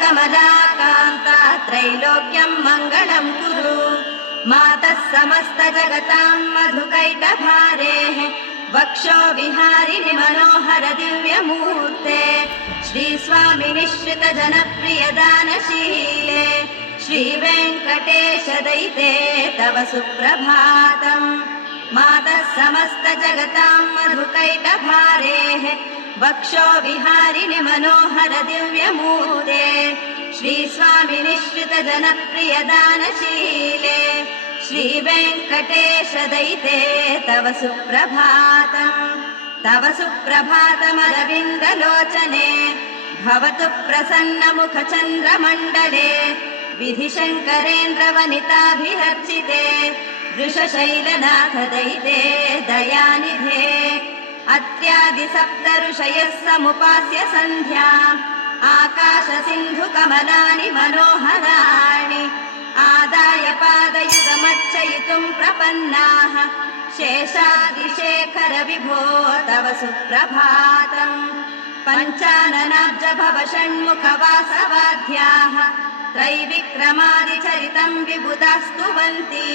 कमलाकान्ता त्रैलोक्यं मङ्गलं कुरु। मातः समस्त जगतां मधुकैटभारेः वक्षो विहारिणि मनोहर दिव्यमूर्ते श्रीस्वामि निःश्रित जनप्रिय दानशीले श्रीवेङ्कटेश दयिते तव सुप्रभातम्। मातः समस्त जगतां मधुकैटभारेः वक्षो विहारिणि मनोहर दिव्यमूर्ते श्रीस्वामि निःश्रित जनप्रिय दानशीले श्रीवेङ्कटेश दयिते तव सुप्रभातम्। तव सुप्रभातमरविन्दलोचने भवतु प्रसन्न मुख चन्द्रमण्डले विधिशङ्करेन्द्र वनिताभिरर्चिते वृषशैलनाथ दयिते दयानिधे। अत्र्यादि सप्त ऋषयः समुपास्य सन्ध्याम् आकाश सिन्धु कमलानि मनोहराणि आदाय पादयुगमर्चयितुं प्रपन्नाः शेषादिशेखर विभो तव सुप्रभातम्। पञ्चाननाब्ज भव षण्मुख वासवाद्याः त्रैविक्रमादिचरितं विबुधा स्तुवन्ति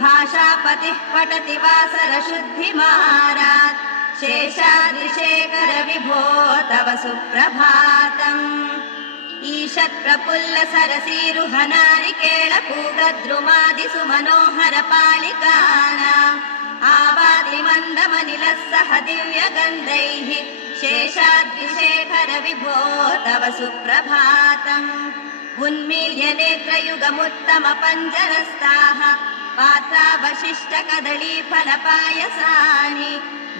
भाषापतिः पठति वासर शुद्धिमारात् शेषादिशेखर विभो तव सुप्रभातम्। ईषत् प्रफुल्ल सरसीरुहनारिकेळ पूगद्रुमादिसु मनोहर पालिकानाम् आवादि मन्दमनिलः सह दिव्यगन्धैः शेषाद्रिशेखर विभो तव सुप्रभातम्। उन्मील्य नेत्रयुगमुत्तम पञ्जरस्ताः पात्रावशिष्ट कदलीफलपायसानि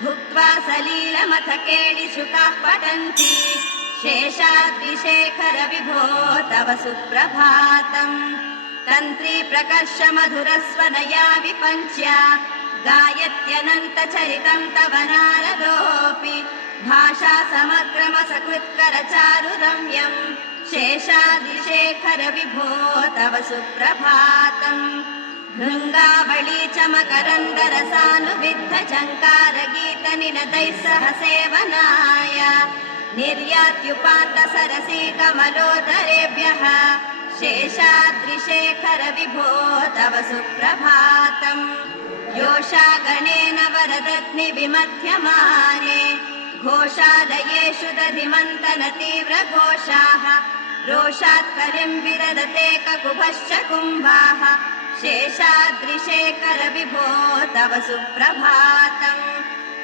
भुक्त्वा सलीलमथ केळिशुकाः पठन्ति शेषाद्रिशेखर विभो तव सुप्रभातम्। तन्त्री प्रकर्ष मधुरस्वनया विपञ्च्या गायत्यनन्तचरितं तव नारदोऽपि भाषा समग्रम सकृत्कर चारुरम्यम् शेषाद्रिशेखर विभो तव सुप्रभातम्। भृङ्गावळी च मकरन्दरसानुविद्ध झङ्कार गीत निनदैः सह सेवनाय निर्यात्युपान्त सरसी कमलोदरेभ्यः शेषाद्रिशेखर विभो तव सुप्रभातम्। योषा गणेन वरदग्नि विमध्यमाने घोषालयेषु दधिमन्तन तीव्र घोषाः रोषात् कलिं विदधते ककुभश्च कुम्भाः शेषाद्रिशेखर विभो तव सुप्रभातम्।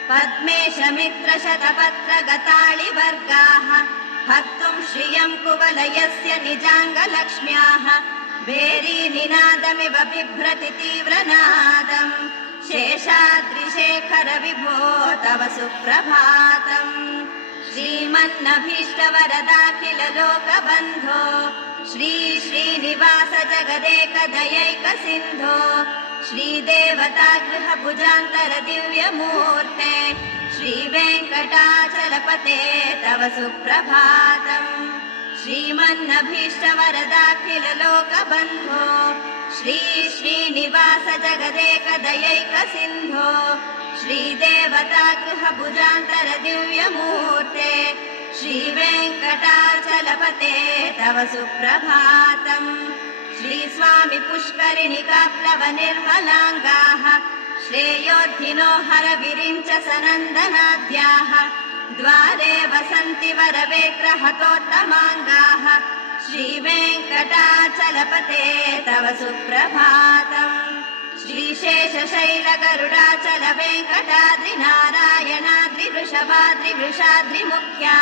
पद्मेश मित्र शतपत्र गताळिवर्गाः हर्तुं श्रियं कुवलयस्य निजाङ्गलक्ष्म्याः भेरी निनादमिव बिभ्रति तीव्रनादम् शेषाद्रिशेखर विभो तव सुप्रभातम्। श्रीमन्नभीष्टवरदाखिल लोकबन्धो श्री श्रीनिवास जगदेक दयैक सिन्धो श्रीदेवतागृह भुजान्तर दिव्यमूर्ते श्रीवेङ्कटाचलपते तव सुप्रभातम्। श्रीमन्नभीष्टवरदाखिल लोकबन्धो श्री श्रीनिवास जगदेक दयैक सिन्धो श्रीदेवतागृह भुजान्तर दिव्यमूर्ते श्रीवेङ्कटाचलपते तव सुप्रभातम्। श्रीस्वामि पुष्करिणिकाप्लव निर्मलाङ्गाः श्रेयोद्धिनो हर विरिञ्च सनन्दनाद्याः द्वारे वसन्ति वरवेग्रहतोत्तमाङ्गाः श्रीवेङ्कटाचलपते तव सुप्रभातम्। श्रीशेषशैल गरुडाचल वेङ्कटाद्रिनारायणाद्रि वृषभाद्रि वृषाद्रि मुख्या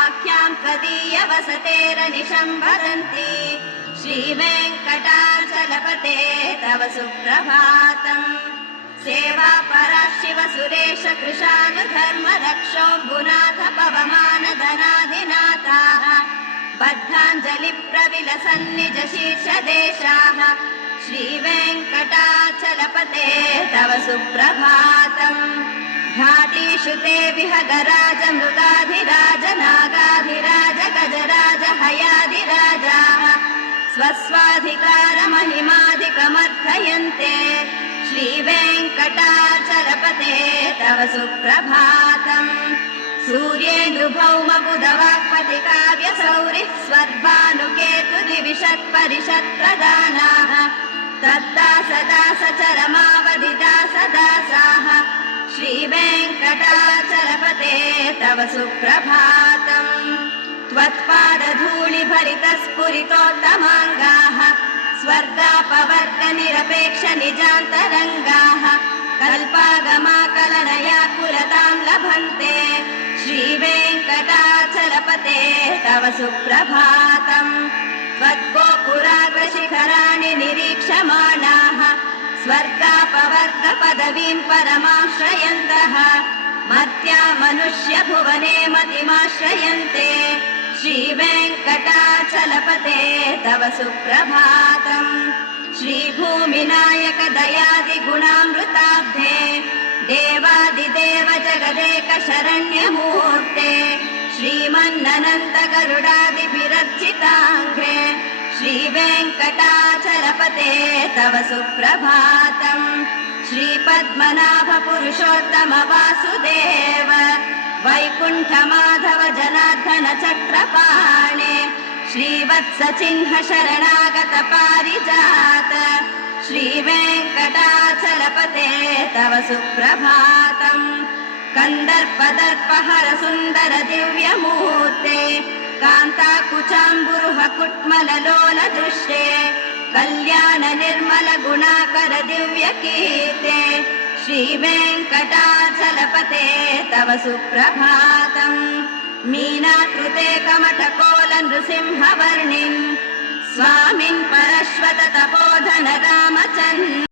आख्यां त्वदीय वसतेरनिशम्भरन्ति श्रीवेङ्कटाचलपते तव सुप्रभातम्। सेवा परा शिव सुरेश कृशानुधर्म रक्षोऽम्बुनाथ पवमान धनाधिनाथाः बद्धाञ्जलि प्रविलसन्निज शीर्षदेशाः श्रीवेङ्कटाचलपते तव सुप्रभातम्। घाटीषु ते विहगराज मृगाधिराज नागाधिराज गजराज हयाधिराजाः स्वस्वाधिकारमहिमाधिकमर्थयन्ते श्रीवेङ्कटाचलपते तव सुप्रभातम्। सूर्येन्दुभौम बुधवाक्पति काव्यसौरिः स्वर्ग परिषत्प्रदानाः तद्दासदास चरमावधिदासदासाः श्रीवेङ्कटाचलपते तव सुप्रभातम् त्वत्पादधूलिभरितस्फुरितोत्तमाङ्गाः स्वर्गापवर्गनिरपेक्ष निजान्तरङ्गाः कल्पागमाकलनया कुलतां लभन्ते श्रीवेङ्कटाचलपते तव सुप्रभातम् त्वद्गोपुराग्रशिखराणि निरीक्षमाणाः स्वर्गापवर्गपदवीं परमाश्रयन्तः मर्त्या मनुष्यभुवने मतिमाश्रयन्ते श्रीवेङ्कटाचलपते तव सुप्रभातम् श्रीभूमिनायक दयादिगुणामृताब्धे देवादिदेव जगदेक शरण्यमूर्ते श्रीमन्ननन्त गरुडादिभिरर्चिताङ्घ्रे श्रीवेङ्कटाचलपते तव सुप्रभातम् श्रीपद्मनाभ पुरुषोत्तम वासुदेव वैकुण्ठ माधव जनार्दन चक्रपाणे श्रीवत्स चिह्न शरणागत पारिजात श्रीवेङ्कटाचलपते तव सुप्रभातम् कन्दर्पदर्पहर सुन्दर दिव्यमूर्ते कान्ताकुचाम्बुरुह कुट्मललोल दृष्टे कल्याण निर्मल गुणाकर दिव्यकीर्ते श्रीवेङ्कटाचलपते तव सुप्रभातम् मीनाकृते कमठकोल नृसिंहवर्णिन् स्वामिन् परश्वत तपोधन रामचन्द्र